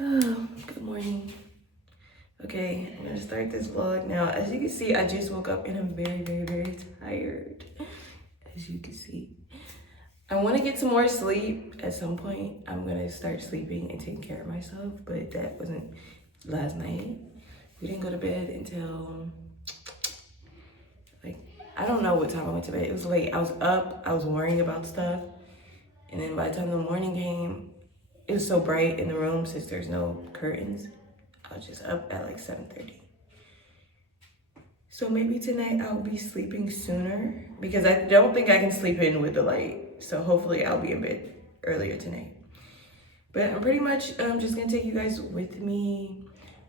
Oh, good morning. Okay, I'm gonna start this vlog now. As you can see, I just woke up and I'm very, very, very tired. As you can see, I want to get some more sleep. At some point, I'm gonna start sleeping and taking care of myself, but that wasn't last night. We didn't go to bed until like I don't know what time I went to bed. It was late. I was up. I was worrying about stuff, and then by the time the morning came, it was so bright in the room since there's no curtains. I was just up at like 7:30. So maybe tonight I'll be sleeping sooner because I don't think I can sleep in with the light. So hopefully I'll be in bed earlier tonight. But I'm pretty much just gonna take you guys with me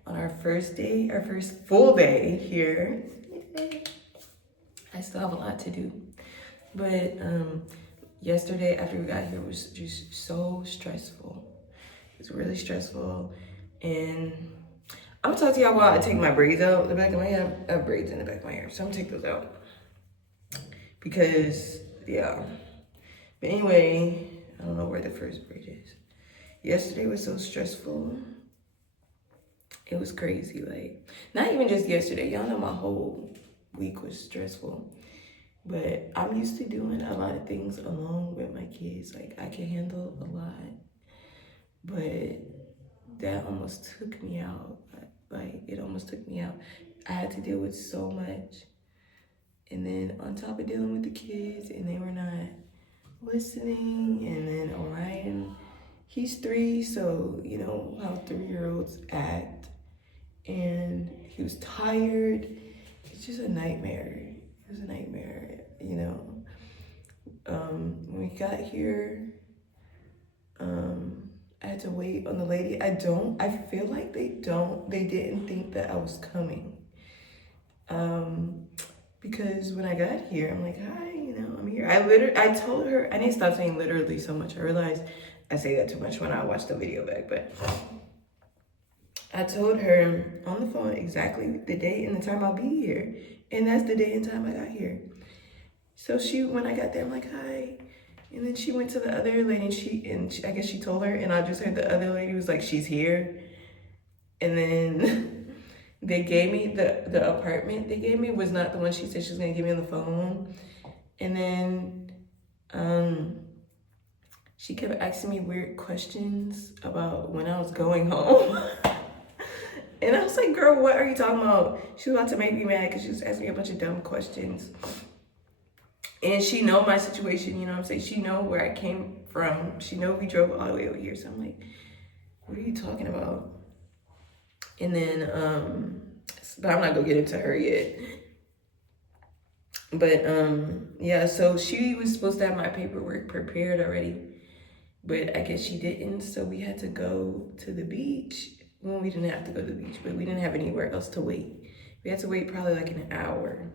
on our first day, our first full day here. I still have a lot to do. But yesterday after we got here was just so stressful. It was really stressful. And I'm gonna talk to y'all while I take my braids out the back of my hair. I have braids in the back of my hair, so I'm gonna take those out. Because, yeah. But anyway, I don't know where the first braid is. Yesterday was so stressful. It was crazy. Like, not even just yesterday. Y'all know my whole week was stressful. But I'm used to doing a lot of things along with my kids. Like, I can handle a lot. But that almost took me out. Like, it almost took me out. I had to deal with so much. And then on top of dealing with the kids, and they were not listening. And then Orion, he's 3, so you know how 3-year-olds act. And he was tired. It's just a nightmare. It was a nightmare, you know. When we got here, I had to wait on the lady. I feel like they didn't think that I was coming. Because when I got here, I'm like, hi, you know, I'm here. I told her, I need to stop saying literally so much. I realized I say that too much when I watch the video back, but I told her on the phone exactly the day and the time I'll be here. And that's the day and time I got here. So when I got there, I'm like, hi. And then she went to the other lady and I guess she told her, and I just heard the other lady was like, she's here. And then they gave me the apartment they gave me was not the one she said she was gonna give me on the phone. And then she kept asking me weird questions about when I was going home. And I was like, girl, what are you talking about? She was about to make me mad because she was asking me a bunch of dumb questions. And she know my situation, you know what I'm saying? She know where I came from. She know we drove all the way over here. So I'm like, what are you talking about? And then, but I'm not gonna get into her yet. But yeah, so she was supposed to have my paperwork prepared already, but I guess she didn't. So we had to go to the beach. Well, we didn't have to go to the beach, but we didn't have anywhere else to wait. We had to wait probably like an hour.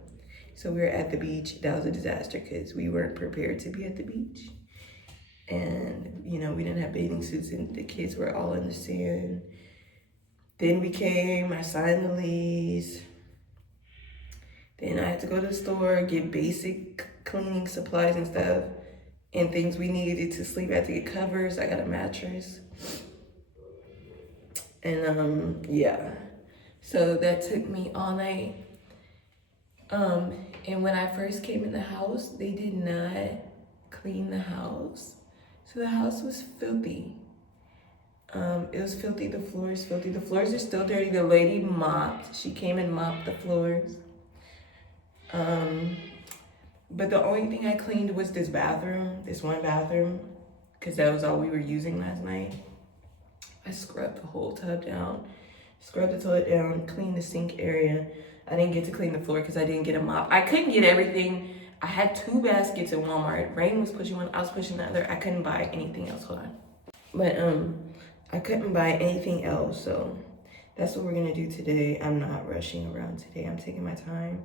So we were at the beach. That was a disaster because we weren't prepared to be at the beach. And, you know, we didn't have bathing suits and the kids were all in the sand. Then we came, I signed the lease. Then I had to go to the store, get basic cleaning supplies and stuff and things we needed to sleep. I had to get covers. I got a mattress. And yeah. So that took me all night. And when I first came in the house, they did not clean the house. So the house was filthy. It was filthy, the floor is filthy. The floors are still dirty. The lady mopped. She came and mopped the floors. But the only thing I cleaned was this one bathroom, because that was all we were using last night. I scrubbed the whole tub down, scrubbed the toilet down, cleaned the sink area. I didn't get to clean the floor because I didn't get a mop. I couldn't get everything. I had 2 baskets at Walmart. Rain was pushing one, I was pushing the other. I couldn't buy anything else, hold on. But I couldn't buy anything else, so that's what we're gonna do today. I'm not rushing around today. I'm taking my time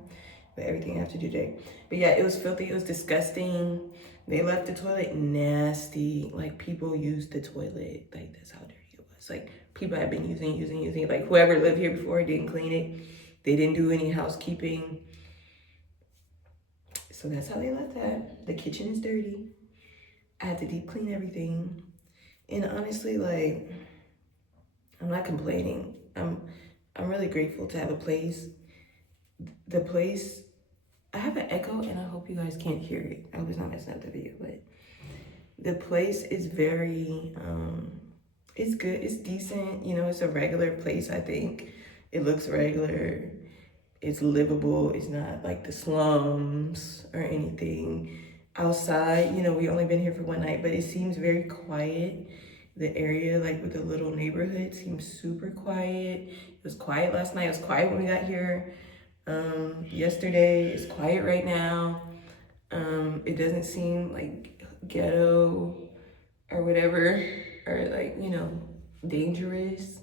with everything I have to do today. But yeah, it was filthy, it was disgusting. They left the toilet nasty. Like, people used the toilet. Like, that's how dirty it was. Like, people had been using it. Like, whoever lived here before didn't clean it. They didn't do any housekeeping. So that's how they left that. The kitchen is dirty. I had to deep clean everything. And honestly, like, I'm not complaining. I'm really grateful to have a place. The place, I have an echo and I hope you guys can't hear it. I hope it's not messing up the video, but the place is very, it's good, it's decent. You know, it's a regular place, I think. It looks regular, it's livable, it's not like the slums or anything. Outside, you know, we only been here for one night, but it seems very quiet. The area, like with the little neighborhood, seems super quiet. It was quiet last night, it was quiet when we got here. Yesterday, it's quiet right now. It doesn't seem like ghetto or whatever, or like, you know, dangerous.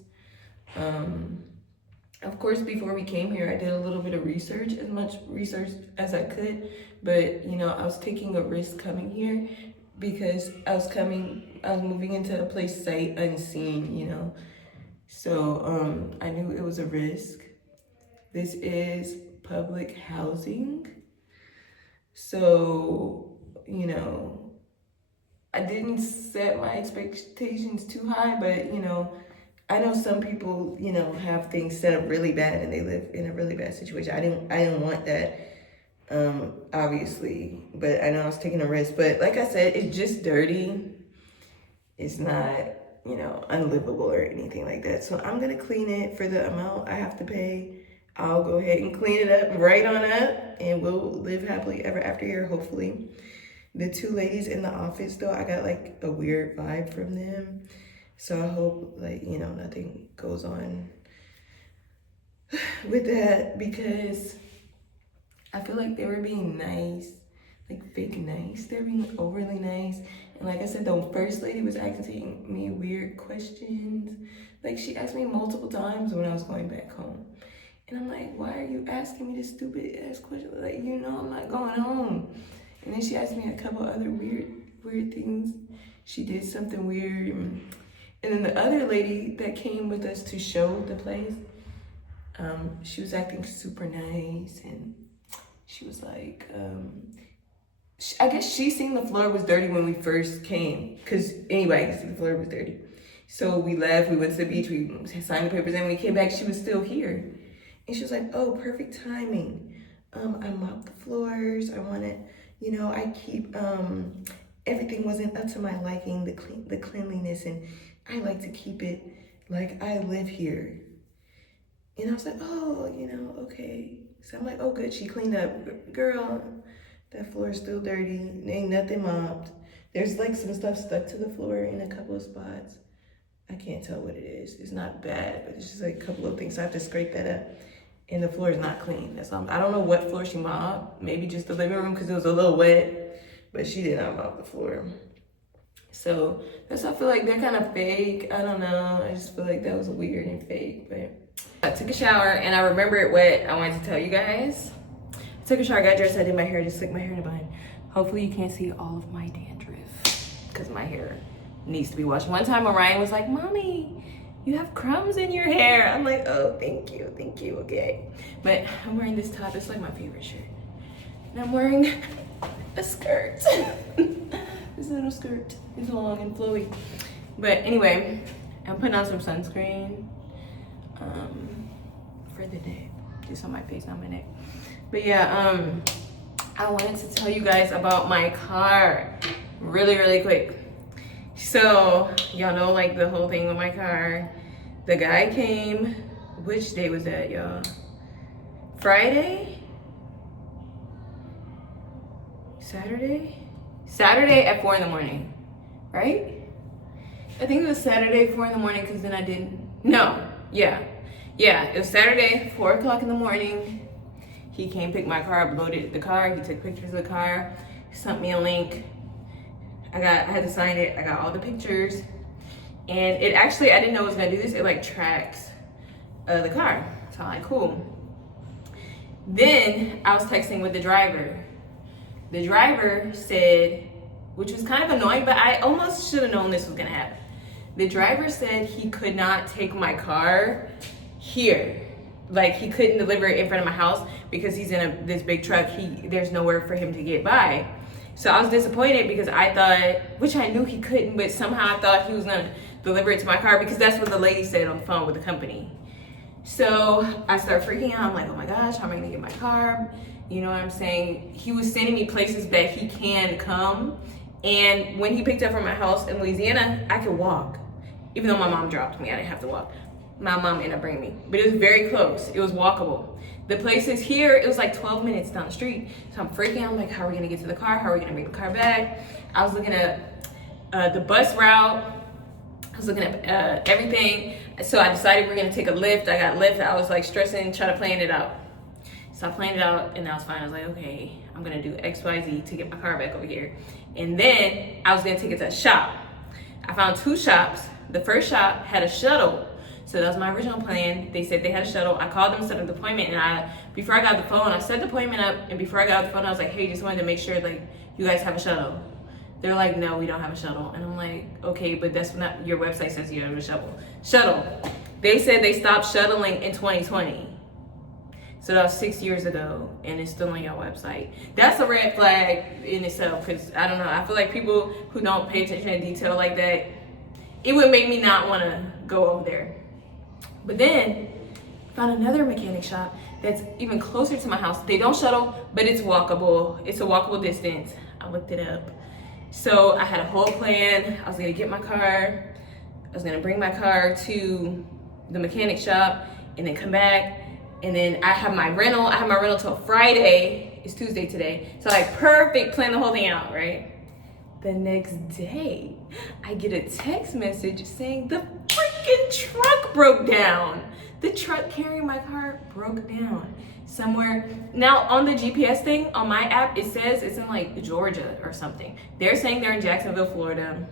Of course, before we came here, I did a little bit of research, as much research as I could, but you know, I was taking a risk coming here because I was moving into a place sight unseen, you know. So I knew it was a risk. This is public housing. So, you know, I didn't set my expectations too high, but you know, I know some people, you know, have things set up really bad and they live in a really bad situation. I didn't want that, obviously, but I know I was taking a risk. But like I said, it's just dirty. It's not, you know, unlivable or anything like that. So I'm gonna clean it for the amount I have to pay. I'll go ahead and clean it up right on up and we'll live happily ever after here, hopefully. The two ladies in the office though, I got like a weird vibe from them. So I hope, like, you know, nothing goes on with that because I feel like they were being nice, like fake nice. They're being overly nice. And like I said, the first lady was asking me weird questions. Like she asked me multiple times when I was going back home. And I'm like, why are you asking me this stupid ass question? Like, you know, I'm not going home. And then she asked me a couple other weird things. She did something weird. And then the other lady that came with us to show the place, she was acting super nice. And she was like, I guess she seen the floor was dirty when we first came. Because anybody could see the floor was dirty. So we left, we went to the beach, we signed the papers. And when we came back, she was still here. And she was like, oh, perfect timing. I mopped the floors. I wanted, you know, I keep, everything wasn't up to my liking, the cleanliness. And I like to keep it like I live here. And I was like, oh, you know, okay. So I'm like, oh, good. She cleaned up. Girl, that floor is still dirty. Ain't nothing mopped. There's like some stuff stuck to the floor in a couple of spots. I can't tell what it is. It's not bad, but it's just like a couple of things. So I have to scrape that up. And the floor is not clean. That's all. I don't know what floor she mopped. Maybe just the living room because it was a little wet. But she did not mop the floor. So that's why I feel like they're kind of fake. I don't know. I just feel like that was weird and fake. But I took a shower and I remembered what I wanted to tell you guys. I took a shower, got dressed, I did my hair, just slicked my hair in a bun. Hopefully you can't see all of my dandruff because my hair needs to be washed. One time Orion was like, Mommy, you have crumbs in your hair. I'm like, oh, thank you, okay. But I'm wearing this top, it's like my favorite shirt. And I'm wearing a skirt. This little skirt is long and flowy. But anyway, I'm putting on some sunscreen for the day. Just on my face, not my neck. But yeah, I wanted to tell you guys about my car really quick. So y'all know like the whole thing with my car. The guy came, which day was that, y'all? Friday? Saturday at 4 in the morning, right? I think it was Saturday 4 in the morning because then I didn't, no, yeah, it was Saturday 4 o'clock in the morning. He came pick my car up, loaded the car, he took pictures of the car, sent me a link. I had to sign it, I got all the pictures. And it actually, I didn't know it was gonna do this, it like tracks the car. So I'm like, cool. Then I was texting with the driver. The driver said, which was kind of annoying, but I almost should have known this was gonna happen. The driver said he could not take my car here. Like he couldn't deliver it in front of my house because he's in this big truck. There's nowhere for him to get by. So I was disappointed because I thought, which I knew he couldn't, but somehow I thought he was gonna deliver it to my car because that's what the lady said on the phone with the company. So I start freaking out. I'm like, oh my gosh, how am I gonna get my car? You know what I'm saying? He was sending me places that he can come. And when he picked up from my house in Louisiana, I could walk. Even though my mom dropped me, I didn't have to walk. My mom ended up bringing me. But it was very close. It was walkable. The places here, it was like 12 minutes down the street. So I'm freaking out. I'm like, how are we gonna get to the car? How are we gonna bring the car back? I was looking at the bus route. I was looking at everything. So I decided we're gonna take a Lyft. I got Lyft. I was like stressing, trying to plan it out. So I planned it out and I was fine. I was like, okay, I'm gonna do X, Y, Z to get my car back over here. And then I was gonna take it to a shop. I found 2 shops. The first shop had a shuttle. So that was my original plan. They said they had a shuttle. I called them, set up the appointment, and before I got the phone, I set the appointment up, and before I got the phone, I was like, hey, just wanted to make sure, like, you guys have a shuttle. They're like, no, we don't have a shuttle. And I'm like, okay, but that's not, your website says you have a shuttle. They said they stopped shuttling in 2020. So that was 6 years ago, and it's still on your website. That's a red flag in itself, because I don't know, I feel like people who don't pay attention to detail like that, it would make me not want to go over there. But then found another mechanic shop that's even closer to my house. They don't shuttle, but it's walkable. It's a walkable distance. I looked it up. So I had a whole plan. I was gonna get my car. I was gonna bring my car to the mechanic shop and then come back. And then I have my rental. I have my rental till Friday. It's Tuesday today. So like perfect, plan the whole thing out, right? The next day, I get a text message saying the freaking truck broke down. The truck carrying my car broke down somewhere. Now on the GPS thing, on my app, it says it's in like Georgia or something. They're saying they're in Jacksonville, Florida.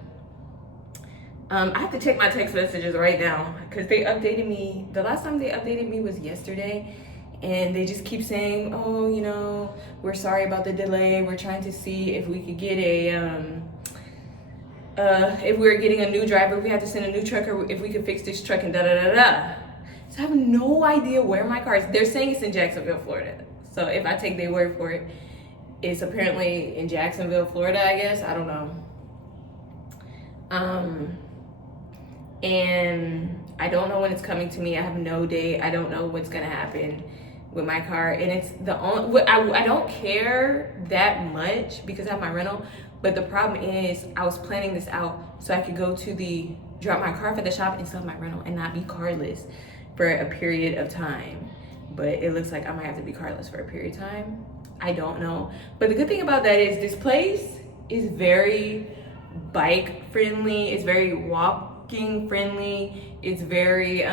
I have to check my text messages right now because they updated me. The last time they updated me was yesterday. And they just keep saying, oh, you know, we're sorry about the delay. We're trying to see if we could get if we're getting a new driver, we have to send a new truck, or if we could fix this truck and da-da-da-da. So I have no idea where my car is. They're saying it's in Jacksonville, Florida. So if I take their word for it, it's apparently in Jacksonville, Florida, I guess. I don't know. And I don't know when it's coming to me. I have no date. I don't know what's gonna happen with my car, and it's the only, I don't care that much because I have my rental, but the problem is I was planning this out so I could go to drop my car for the shop and sell my rental and not be carless for a period of time. But it looks like I might have to be carless for a period of time. I don't know. But the good thing about that is this place is very bike friendly. It's very walking friendly. It's very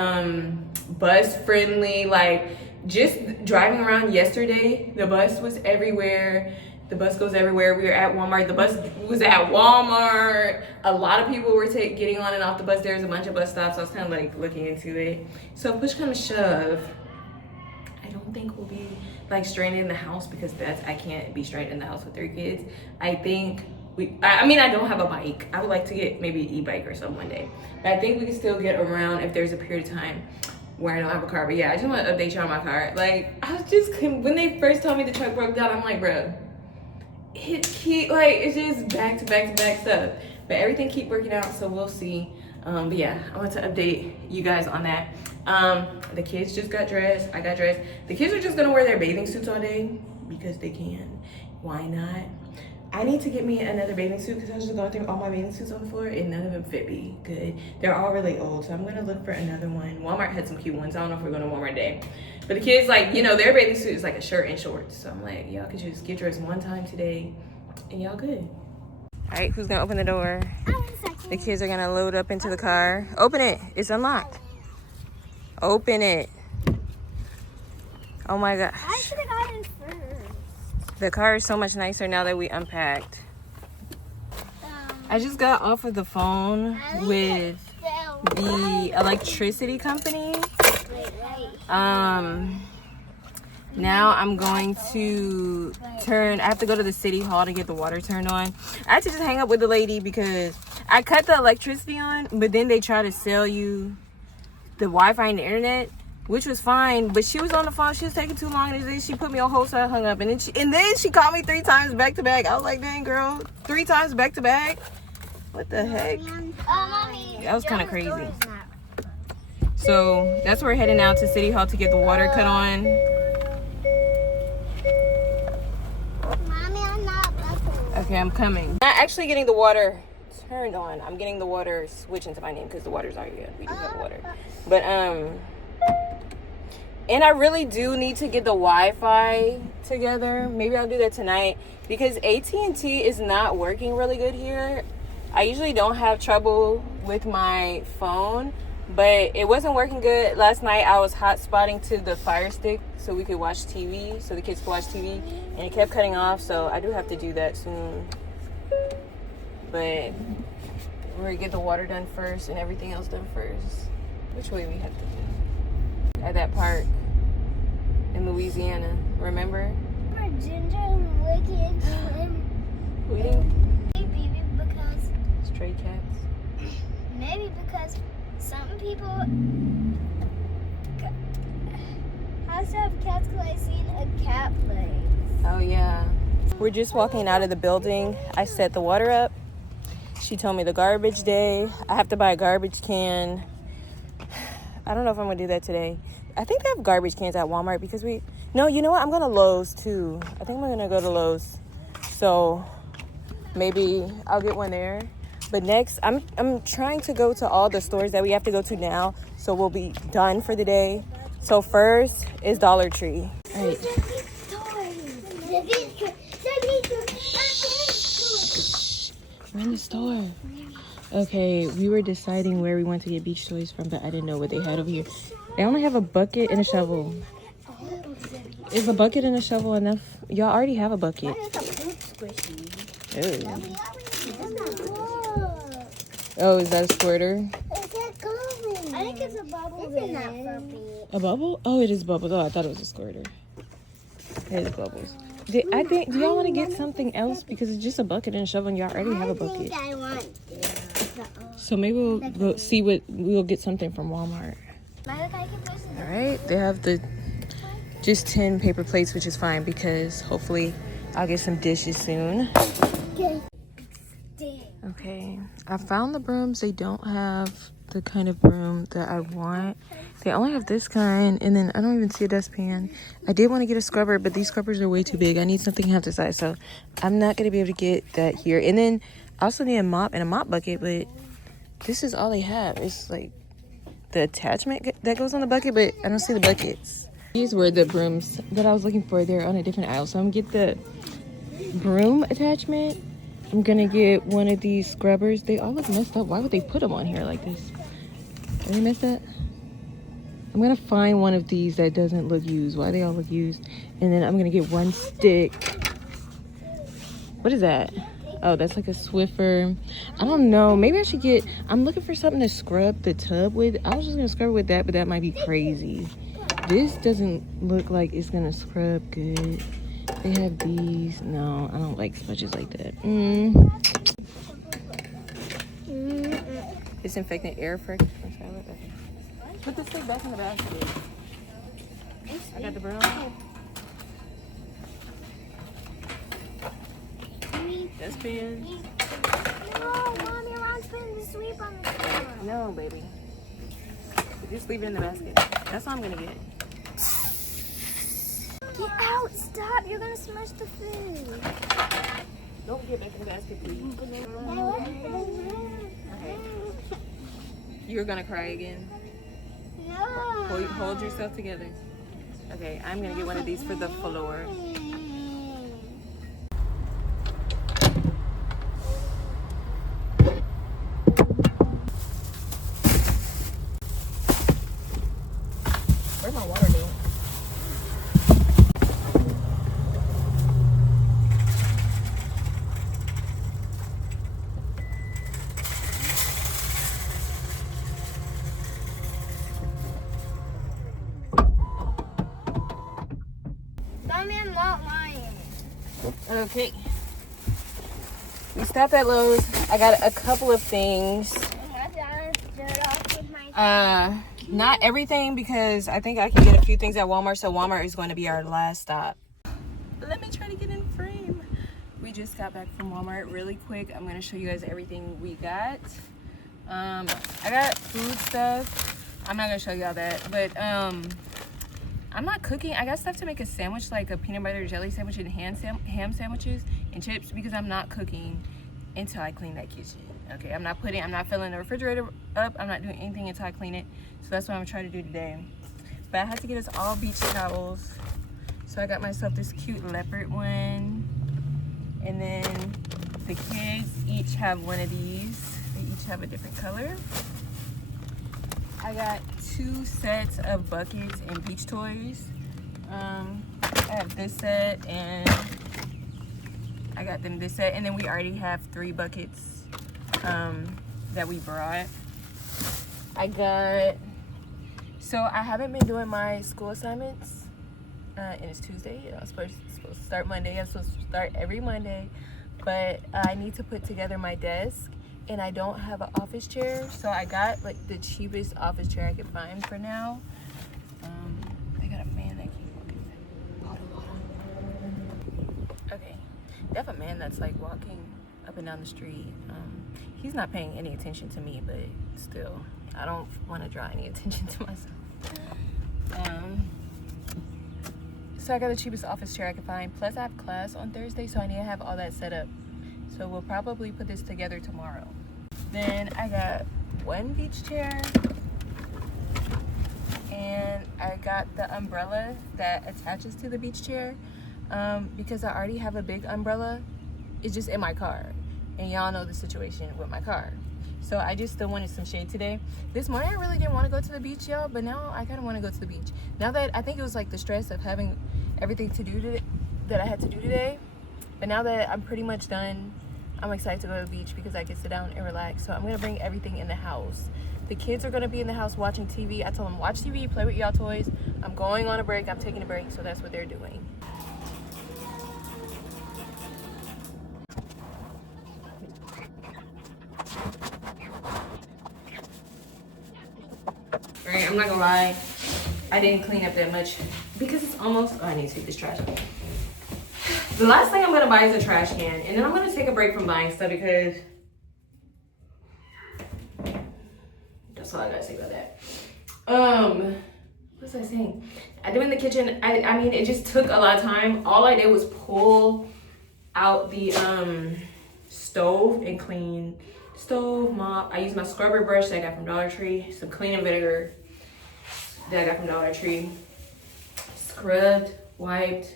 bus friendly. Like, just driving around yesterday, the bus was everywhere. The bus goes everywhere. We were at Walmart. The bus was at Walmart. A lot of people were getting on and off the bus. There's a bunch of bus stops. I was kind of like looking into it. So push come to shove, I don't think we'll be like stranded in the house because I can't be stranded in the house with 3 kids. I think I mean, I don't have a bike. I would like to get maybe an e-bike or something one day. But I think we can still get around if there's a period of time where I don't have a car. But yeah, I just want to update you on my car. Like, I was just, when they first told me the truck broke down, I'm like, bro, it's just back to back to back stuff. But everything keep working out, so we'll see. But yeah, I want to update you guys on that. The kids just got dressed. I got dressed. The kids are just gonna wear their bathing suits all day because they can. Why not? I need to get me another bathing suit because I was just going through all my bathing suits on the floor and none of them fit me good. They're all really old, so I'm gonna look for another one. Walmart had some cute ones. I don't know if we're going to Walmart today. But the kids, like, you know, their bathing suit is like a shirt and shorts. So I'm like, y'all could just get dressed one time today and y'all good. All right, who's gonna open the door? The kids are gonna load up into the car. Open it, it's unlocked. Open it. Oh my gosh. I should have gotten it first. The car is so much nicer now that we unpacked. I just got off of the phone with the electricity company. Now I'm going to I have to go to the city hall to get the water turned on. I had to just hang up with the lady because I cut the electricity on, but then they try to sell you the Wi-Fi and the internet, which was fine, but she was on the phone. She was taking too long, and then she put me on hold, so I hung up. And then she called me 3 times back to back. I was like, dang, girl, 3 times back to back? What the heck? Mommy. That was kind of crazy. So that's where we're heading out to City Hall to get the water cut on. Mommy, I'm not listening. Okay, I'm coming. Not actually getting the water turned on. I'm getting the water switched into my name because the water's already good. We just have water. But and I really do need to get the Wi-Fi together. Maybe I'll do that tonight because AT&T is not working really good here. I usually don't have trouble with my phone, but it wasn't working good. Last night I was hotspotting to the Fire Stick so we could watch TV, so the kids could watch TV, and it kept cutting off, so I do have to do that soon. But we're gonna get the water done first and everything else done first. Which way we have to do? At that park in Louisiana, remember? Ginger and Wicked and maybe because Stray cats. maybe because some people has to have cats because I've seen a cat place. Oh yeah. We're just walking out of the building. I set the water up. She told me the garbage day. I have to buy a garbage can. I don't know if I'm gonna do that today. I think they have garbage cans at Walmart because no, you know what? I'm gonna Lowe's too. I think I'm gonna go to Lowe's. So maybe I'll get one there. But next, I'm trying to go to all the stores that we have to go to now, so we'll be done for the day. So first is Dollar Tree. All right. We're in the store. Okay, we were deciding where we went to get beach toys from, but I didn't know what they had over here. They only have a bucket and a shovel. Is a bucket and a shovel enough? Y'all already have a bucket. Ew. Oh, is that a squirter? I think it's a bubble. A bubble? Oh, it is bubbles. Oh, I thought it was a squirter. It is bubbles. Do y'all want to get something else? Because it's just a bucket and a shovel and y'all already have a bucket. I want So maybe we'll see we'll get something from Walmart. All right, they have just 10 paper plates, which is fine because hopefully I'll get some dishes soon. Okay, I found the brooms. They don't have the kind of broom that I want. They only have this kind, and then I don't even see a dustpan. I did want to get a scrubber, but these scrubbers are way too big. I need something half the size, so I'm not going to be able to get that here. And then I also need a mop and a mop bucket, but this is all they have. It's like the attachment that goes on the bucket, but I don't see the buckets. These were the brooms that I was looking for. They're on a different aisle, so I'm going to get the broom attachment. I'm going to get one of these scrubbers. They all look messed up. Why would they put them on here like this? Are they messed up? I'm going to find one of these that doesn't look used. Why they all look used? And then I'm going to get one stick. What is that? Oh, that's like a Swiffer. I don't know. Maybe I should get... I'm looking for something to scrub the tub with. I was just going to scrub it with that, but that might be crazy. This doesn't look like it's going to scrub good. They have these. No, I don't like sponges like that. Disinfectant air freshener. Put this thing back in the basket. I got the broom. Dustpan. No, Mom, you're not putting the sweep on the floor. No, baby. Just leave it in the basket. That's all I'm gonna get. Get out! Stop! You're gonna smash the food. Don't get back in the basket, please. Okay. You're gonna cry again. No. Hold yourself together. Okay, I'm gonna get one of these for the floor. Where's my water though? Mommy, I'm not lying. Okay. We stopped at Lowe's. I got a couple of things. Not everything because I think I can get a few things at Walmart. So Walmart is going to be our last stop. Let me try to get in frame. We just got back from Walmart really quick. I'm going to show you guys everything we got. I got food stuff. I'm not gonna show y'all that, but I'm not cooking. I got stuff to make a sandwich, like a peanut butter jelly sandwich and ham sandwiches and chips, because I'm not cooking until I clean that kitchen. Okay, I'm not filling the refrigerator up. I'm not doing anything until I clean it. So that's what I'm gonna try to do today. But I had to get us all beach towels. So I got myself this cute leopard one. And then the kids each have one of these. They each have a different color. I got 2 sets of buckets and beach toys. I have this set and I got them this set. And then we already have 3 buckets that we brought. So I haven't been doing my school assignments. And it's Tuesday. I was supposed to start Monday. I'm supposed to start every Monday. But I need to put together my desk. And I don't have an office chair. So I got like the cheapest office chair I could find for now. I got a man that keeps walking. Hold on. Okay. They have a man that's like walking up and down the street. He's not paying any attention to me, but still, I don't want to draw any attention to myself. So I got the cheapest office chair I could find. Plus I have class on Thursday, so I need to have all that set up. So we'll probably put this together tomorrow. Then I got 1 beach chair. And I got the umbrella that attaches to the beach chair. Because I already have a big umbrella. It's just in my car. And y'all know the situation with my car. So I just still wanted some shade today. This morning I really didn't want to go to the beach, y'all, but now I kind of want to go to the beach. Now that I think it was like the stress of having everything to do today, that I had to do today. But now that I'm pretty much done, I'm excited to go to the beach because I can sit down and relax. So I'm going to bring everything in the house. The kids are going to be in the house watching TV. I told them, watch TV, play with y'all toys. I'm going on a break. I'm taking a break. So that's what they're doing. Alright, I'm not gonna lie, I didn't clean up that much because it's almost, I need to take this trash can. The last thing I'm gonna buy is a trash can, and then I'm gonna take a break from buying stuff because that's all I gotta say about that. What was I saying? I did in the kitchen, I mean, it just took a lot of time. All I did was pull out the stove and clean stove, mop. I used my scrubber brush that I got from Dollar Tree, some cleaning vinegar that I got from Dollar Tree, scrubbed, wiped,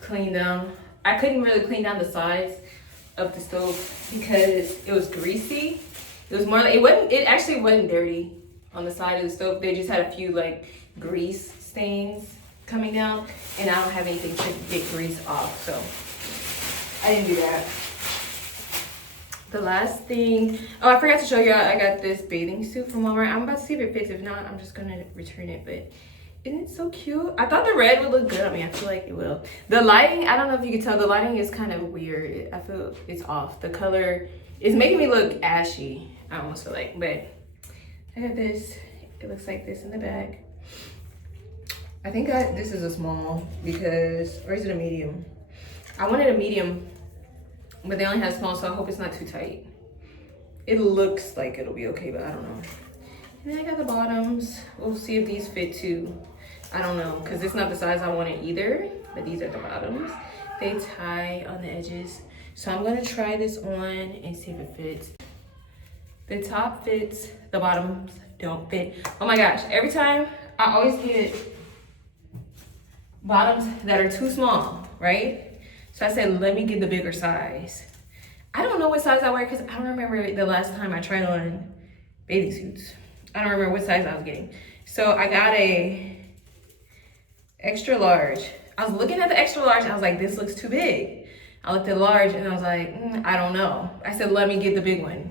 cleaned them. I couldn't really clean down the sides of the stove because it was greasy. It was more like, it actually wasn't dirty on the side of the stove. They just had a few like grease stains coming down, and I don't have anything to get grease off, so I didn't do that. The last thing, oh, I forgot to show you, I got this bathing suit from Walmart. I'm about to see if it fits. If not, I'm just gonna return it, but isn't it so cute? I thought the red would look good on me. I feel like it will. The lighting, I don't know if you can tell, the lighting is kind of weird. I feel it's off. The color is making me look ashy, I almost feel like, but I got this. It looks like this in the back. I think this is a small because, or is it a medium? I wanted a medium, but they only have small, so I hope it's not too tight. It looks like it'll be okay, but I don't know. And then I got the bottoms. We'll see if these fit too. I don't know, because it's not the size I wanted either, but these are the bottoms. They tie on the edges. So I'm gonna try this on and see if it fits. The top fits, the bottoms don't fit. Oh my gosh, every time I always get bottoms that are too small, right? So I said, let me get the bigger size. I don't know what size I wear because I don't remember the last time I tried on bathing suits. I don't remember what size I was getting. So I got a extra large. I was looking at the extra large and I was like, this looks too big. I looked at large and I was like, I don't know. I said, let me get the big one.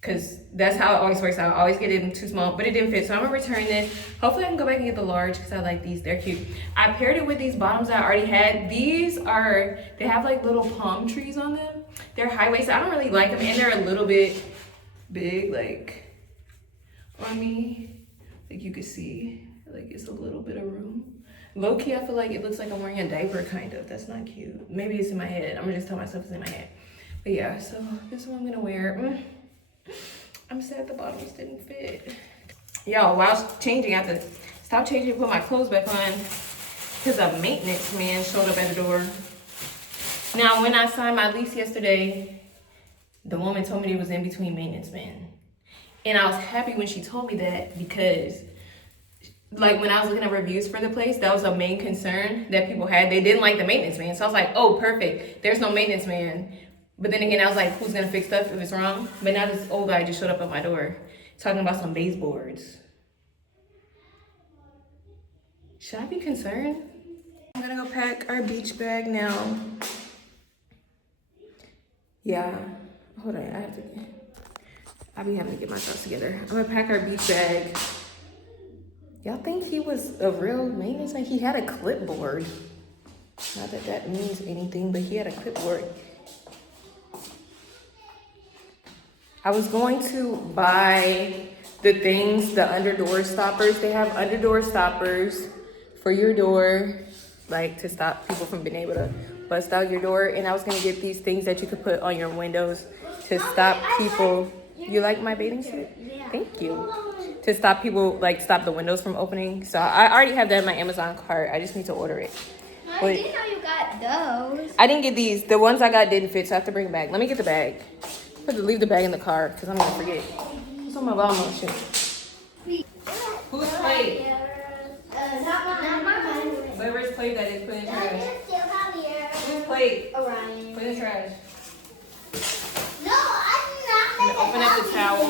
Because that's how it always works out. I always get it too small, but it didn't fit. So I'm gonna return this. Hopefully I can go back and get the large because I like these, they're cute. I paired it with these bottoms that I already had. These are, they have like little palm trees on them. They're high-waisted, I don't really like them, and they're a little bit big, like on me. Like you can see, like it's a little bit of room. Low-key, I feel like it looks like I'm wearing a diaper, kind of. That's not cute. Maybe it's in my head. I'm gonna just tell myself it's in my head. But yeah, so this is what I'm gonna wear. I'm sad the bottoms didn't fit. Yo, while I was changing, I had to stop changing and put my clothes back on because a maintenance man showed up at the door. Now, when I signed my lease yesterday, the woman told me it was in between maintenance men. And I was happy when she told me that because, like, when I was looking at reviews for the place, that was a main concern that people had. They didn't like the maintenance man. So I was like, oh, perfect. There's no maintenance man. But then again, I was like, who's going to fix stuff if it's wrong? But now this old guy just showed up at my door talking about some baseboards. Should I be concerned? I'm going to go pack our beach bag now. Yeah. Hold on. I'll be having to get myself together. I'm going to pack our beach bag. Y'all think he was a real maintenance man? He had a clipboard. Not that that means anything, but he had a clipboard. I was going to buy the things, the under door stoppers. They have under door stoppers for your door, like to stop people from being able to bust out your door. And I was gonna get these things that you could put on your windows to stop people. You like my bathing suit? Yeah. Thank you. To stop people, like stop the windows from opening. So I already have that in my Amazon cart. I just need to order it. Mom, I didn't know you got those. I didn't get these. The ones I got didn't fit, so I have to bring it back. Let me get the bag. I have to leave the bag in the car because I'm gonna forget. It's on my bottom of shit. Who's plate? Not mine. Whoever's plate that is, put in the trash. Who's plate? Orion. Put in the trash. No, I did not make Open up the towel.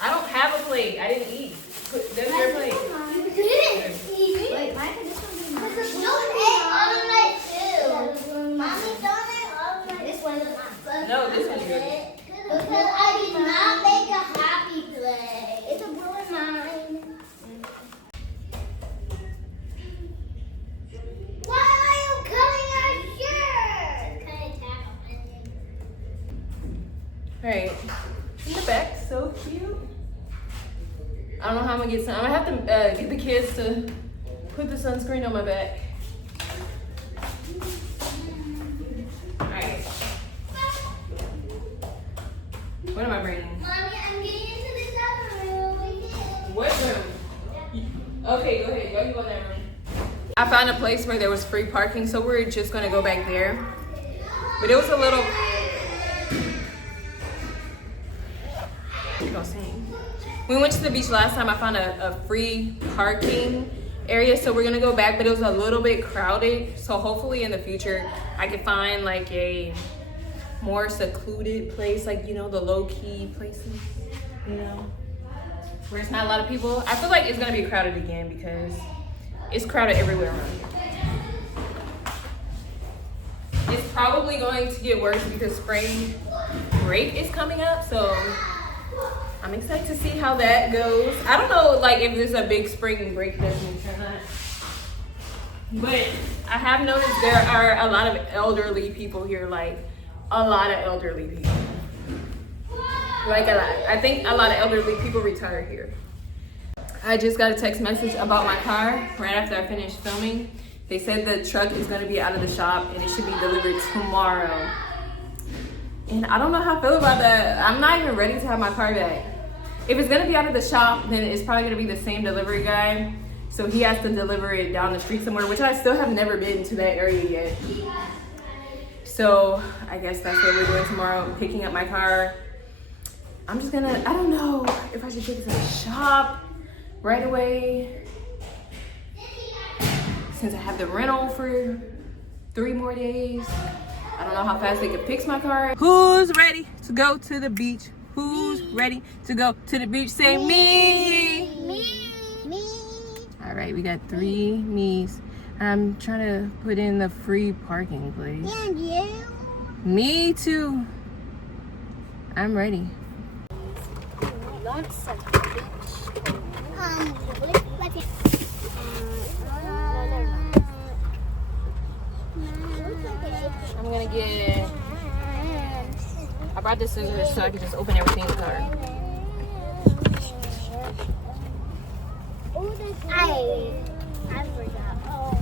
I don't have a plate. I didn't eat. That's your plate. You didn't eat. Wait, mine could just be mine. Don't eat all of my too. Mommy, don't eat all of my. This one is mine. No, this one's yours. Because I did not make a happy play. It's a blue and mine. Why are you cutting our shirt? Cutting tackle. Alright. In the back, so cute. I don't know how I'm gonna get some. I'm gonna have to get the kids to put the sunscreen on my back. Alright. What am I bringing? Mommy, I'm getting into this other room. What room? Okay, go ahead. You go in that room. I found a place where there was free parking, so we're just gonna go back there. But it was a little. You're gonna sing. We went to the beach last time. I found a free parking area, so we're gonna go back, but it was a little bit crowded. So hopefully in the future, I can find like a more secluded place, like, you know, the low-key places, you know, where it's not a lot of people. I feel like it's gonna be crowded again because it's crowded everywhere around here. It's probably going to get worse because spring break is coming up, so I'm excited to see how that goes. I don't know, like, if there's a big spring break this week or not. But I have noticed there are a lot of elderly people here, like a lot of elderly people. Like a lot. I think a lot of elderly people retire here. I just got a text message about my car right after I finished filming. They said the truck is gonna be out of the shop and it should be delivered tomorrow. And I don't know how I feel about that. I'm not even ready to have my car back. If it's gonna be out of the shop, then it's probably gonna be the same delivery guy. So he has to deliver it down the street somewhere, which I still have never been to that area yet. So I guess that's what we're doing tomorrow, I'm picking up my car. I'm just gonna, I don't know if I should take it to the shop right away. Since I have the rental for 3 more days. I don't know how fast they can fix my car. Who's ready to go to the beach? Who's ready to go to the beach? Say me. Me. All right, we got 3 me's. I'm trying to put in the free parking place. And you? Me too. I'm ready. Lots of beach. I'm gonna get. I brought the scissors so I can just open everything in the car. I forgot.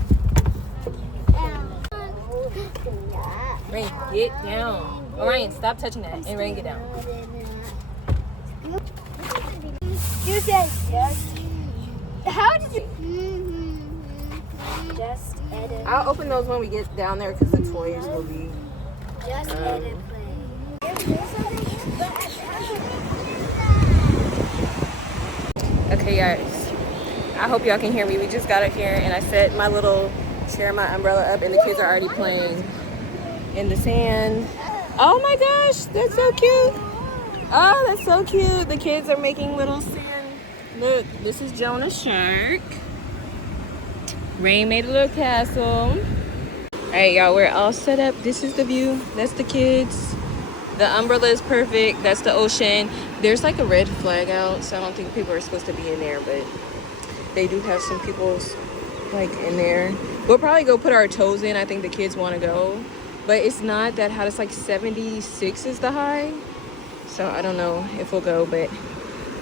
Rain, get down. Orion, stop touching that. And Rain, get down. You said just. How did you? Just edit. I'll open those when we get down there because the toys will be. Just edit play. Okay, guys. I hope y'all can hear me. We just got up here and I set my little chair, my umbrella up, and the kids are already playing in the sand. Oh my gosh, that's so cute. Oh, that's so cute. The kids are making little sand. Look, this is Jonah's shark. Rain made a little castle. All right, y'all, we're all set up. This is the view. That's the kids. The umbrella is perfect. That's the ocean. There's like a red flag out, so I don't think people are supposed to be in there, but they do have some people like in there. We'll probably go put our toes in. I think the kids want to go, but it's not that hot. It's like 76 is the high, so I don't know if we'll go, but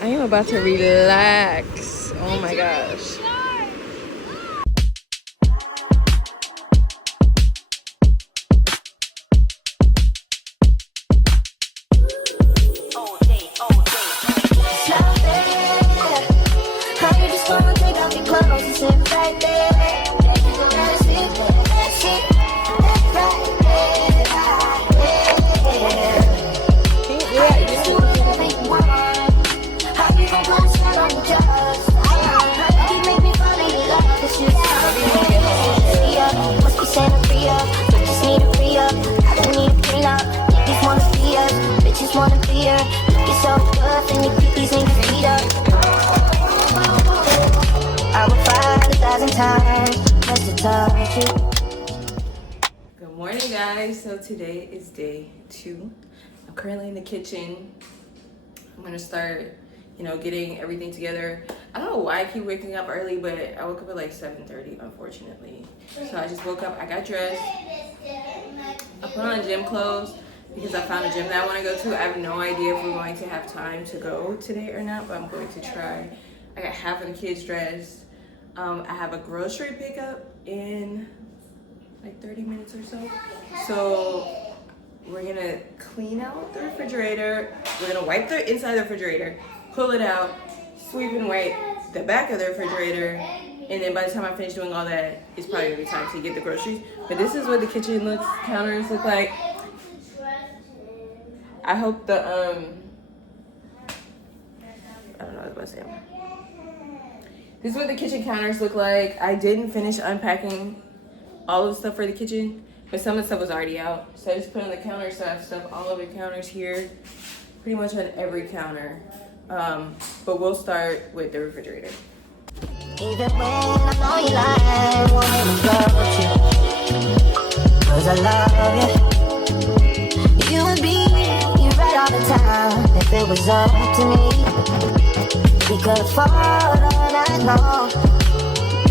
I am about to relax. Oh my gosh. Good morning, guys. So today is day 2. I'm currently in the kitchen. I'm gonna start, getting everything together. I don't know why I keep waking up early, but I woke up at like 7:30, unfortunately. So I just woke up, I got dressed, I put on gym clothes because I found a gym that I want to go to. I have no idea if we're going to have time to go today or not, but I'm going to try. I got half of the kids dressed. I have a grocery pickup in like 30 minutes or so. So we're gonna clean out the refrigerator. We're gonna wipe the inside of the refrigerator, pull it out, sweep and wipe the back of the refrigerator. And then by the time I finish doing all that, it's probably gonna be time to get the groceries. But this is what the kitchen counters look like. I hope the, I don't know what I was about to say. This is what the kitchen counters look like. I didn't finish unpacking all of the stuff for the kitchen, but some of the stuff was already out. So I just put on the counter, so I have stuff all over the counters here, pretty much on every counter. But we'll start with the refrigerator. Even when I know you lie, I wanna love you, 'cause I love you. You would be right all the time if it was up to me. We could fall all night long,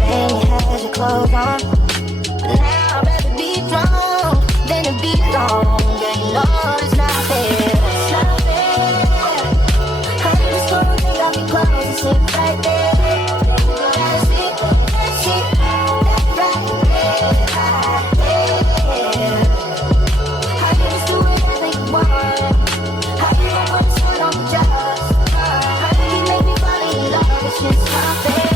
and you had your clothes on. But now I'd rather be drunk than to be alone. Yeah, you know it's not fair. It's not fair. I just wanna take off your clothes and sit right there. Gotta sit right there. How you just do whatever you want? How you gon' put a sweat on the dress? How you make me fall in love? It's just not fair.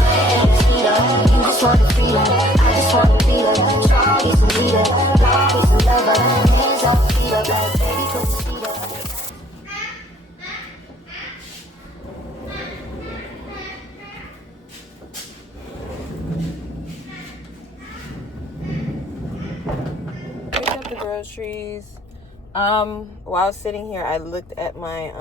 You just want the freedom. I just want to be a strong piece of leader, long piece of lover. Hands up, feet up, like baby, put the speed up. Picked up the groceries. While I was sitting here, I looked at my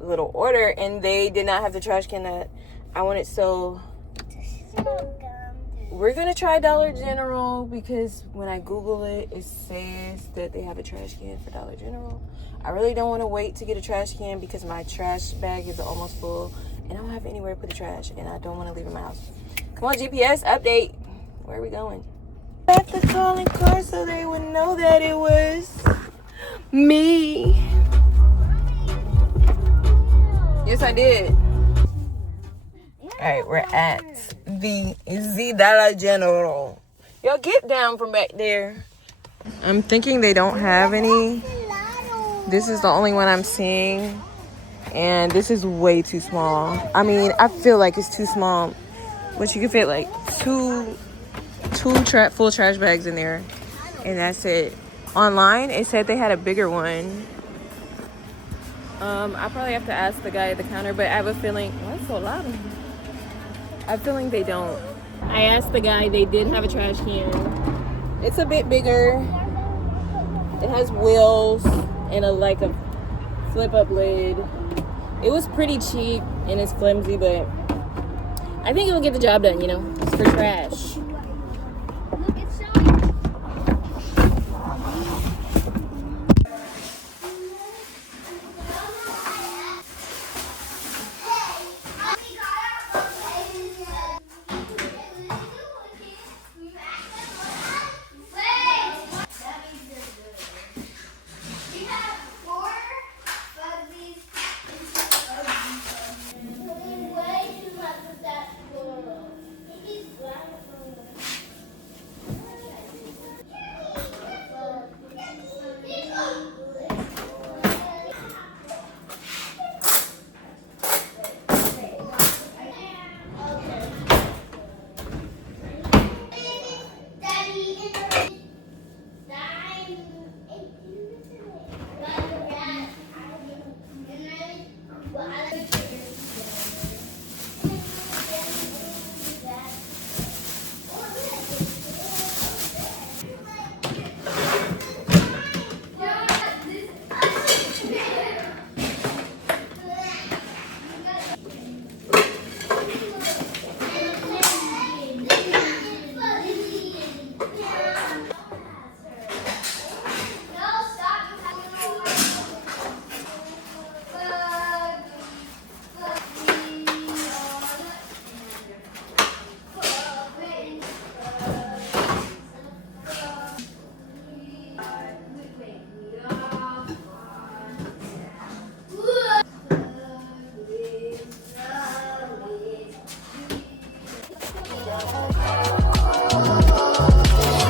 little order, and they did not have the trash can that I wanted, so we're gonna try Dollar General because when I Google it, it says that they have a trash can for Dollar General. I really don't want to wait to get a trash can because my trash bag is almost full and I don't have anywhere to put the trash and I don't want to leave it in my house. Come on, GPS, update. Where are we going? I left the calling car so they would know that it was me. Yes, I did. Alright, we're at the Dollar General. Y'all get down from back there. I'm thinking they don't have any. This is the only one I'm seeing. And this is way too small. I mean, I feel like it's too small, but you can fit like two full trash bags in there, and that's it. Online, it said they had a bigger one. I probably have to ask the guy at the counter, but I have a feeling. Why is it so loud? I have a feeling they don't. I asked the guy, they did have a trash can. It's a bit bigger. It has wheels and a flip up lid. It was pretty cheap and it's flimsy, but I think it will get the job done, you know? It's for trash.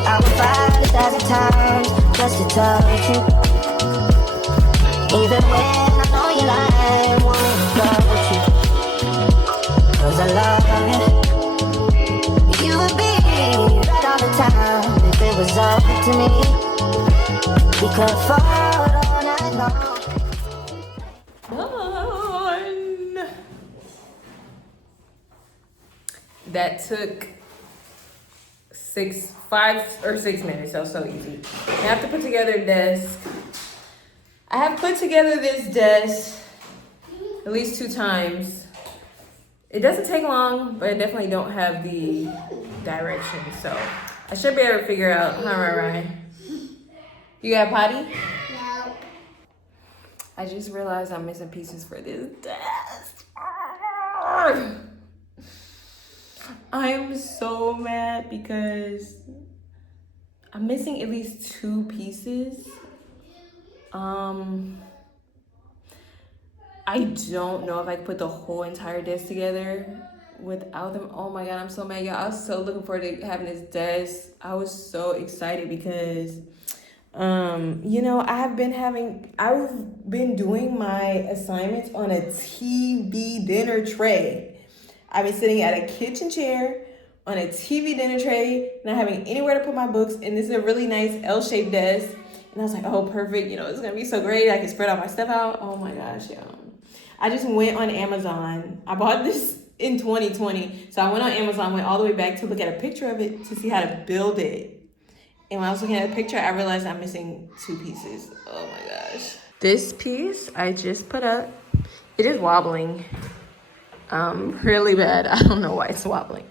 I would fight 1,000 times just to touch you. Even when I know you lie, won't touch you. 'Cause I love you. You would be right all the time if it was up to me. We could fall all night long. Done. That took 5 or 6 minutes. That was so easy. I have to put together a desk. I have put together this desk at least 2 times. It doesn't take long, but I definitely don't have the directions, so I should be able to figure out how I ride. You got a potty? No. I just realized I'm missing pieces for this desk. I am so mad because I'm missing at least 2 pieces. I don't know if I can put the whole entire desk together without them. Oh my god, I'm so mad, y'all. I was so looking forward to having this desk. I was so excited because you know, I've been doing my assignments on a TV dinner tray. I've been sitting at a kitchen chair on a TV dinner tray, not having anywhere to put my books, and this is a really nice L-shaped desk. And I was like, oh, perfect, you know, it's gonna be so great. I can spread all my stuff out. Oh my gosh, y'all. I just went on Amazon. I bought this in 2020. So I went on Amazon, went all the way back to look at a picture of it to see how to build it. And when I was looking at the picture, I realized I'm missing 2 pieces. Oh my gosh. This piece I just put up, it is wobbling. Really bad. I don't know why it's wobbling.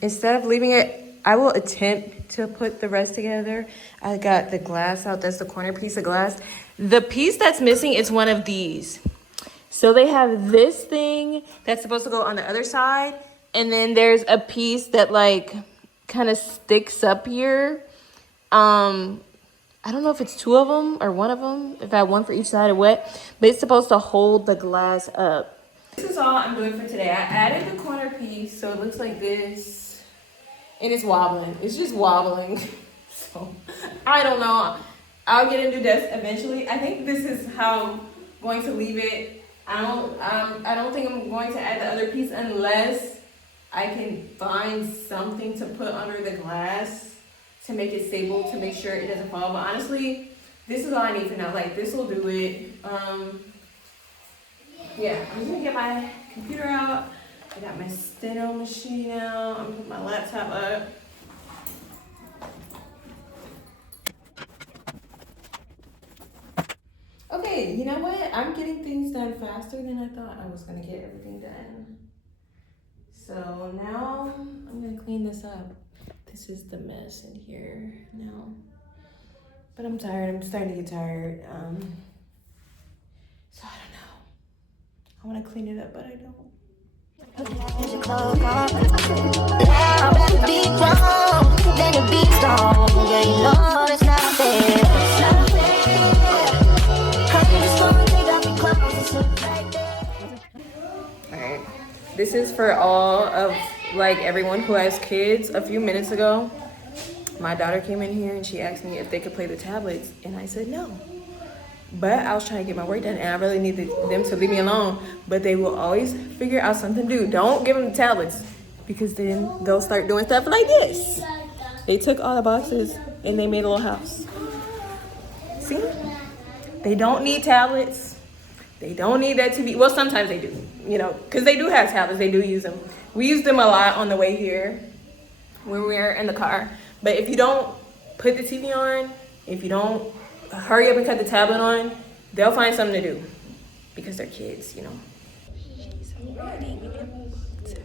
Instead of leaving it, I will attempt to put the rest together. I got the glass out. That's the corner piece of glass. The piece that's missing is one of these. So they have this thing that's supposed to go on the other side. And then there's a piece that like kind of sticks up here. I don't know if it's 2 of them or 1 of them. If I have 1 for each side or what. But it's supposed to hold the glass up. This is all I'm doing for today. I added the corner piece so it looks like this. And it's wobbling. It's just wobbling. So I don't know. I'll get a new desk eventually. I think this is how going to leave it. I don't think I'm going to add the other piece unless I can find something to put under the glass to make it stable, to make sure it doesn't fall. But honestly, this is all I need for now. Like, this will do it. Yeah, I'm gonna get my computer out. I got my steno machine out. I'm gonna put my laptop up. Okay, you know what? I'm getting things done faster than I thought I was gonna get everything done. So now I'm gonna clean this up. This is the mess in here now. But I'm tired. I'm starting to get tired. So I don't know. I want to clean it up, but I don't. I'd rather be wrong than to be strong. Yeah, you know it's not fair. It's not fair. 'Cause you just wanna take off your clothes and sit right there. Alright. This is for all of like everyone who has kids. A few minutes ago, my daughter came in here and she asked me if they could play the tablets, and I said no. But I was trying to get my work done, and I really needed them to leave me alone. But they will always figure out something to do. Don't give them the tablets, because then they'll start doing stuff like this. They took all the boxes and they made a little house. See? They don't need tablets. They don't need that TV. Well, sometimes they do, you know, because they do have tablets. They do use them. We use them a lot on the way here when we're in the car. But if you don't put the TV on, if you don't hurry up and cut the tablet on, they'll find something to do because they're kids, you know. She's reading and booked.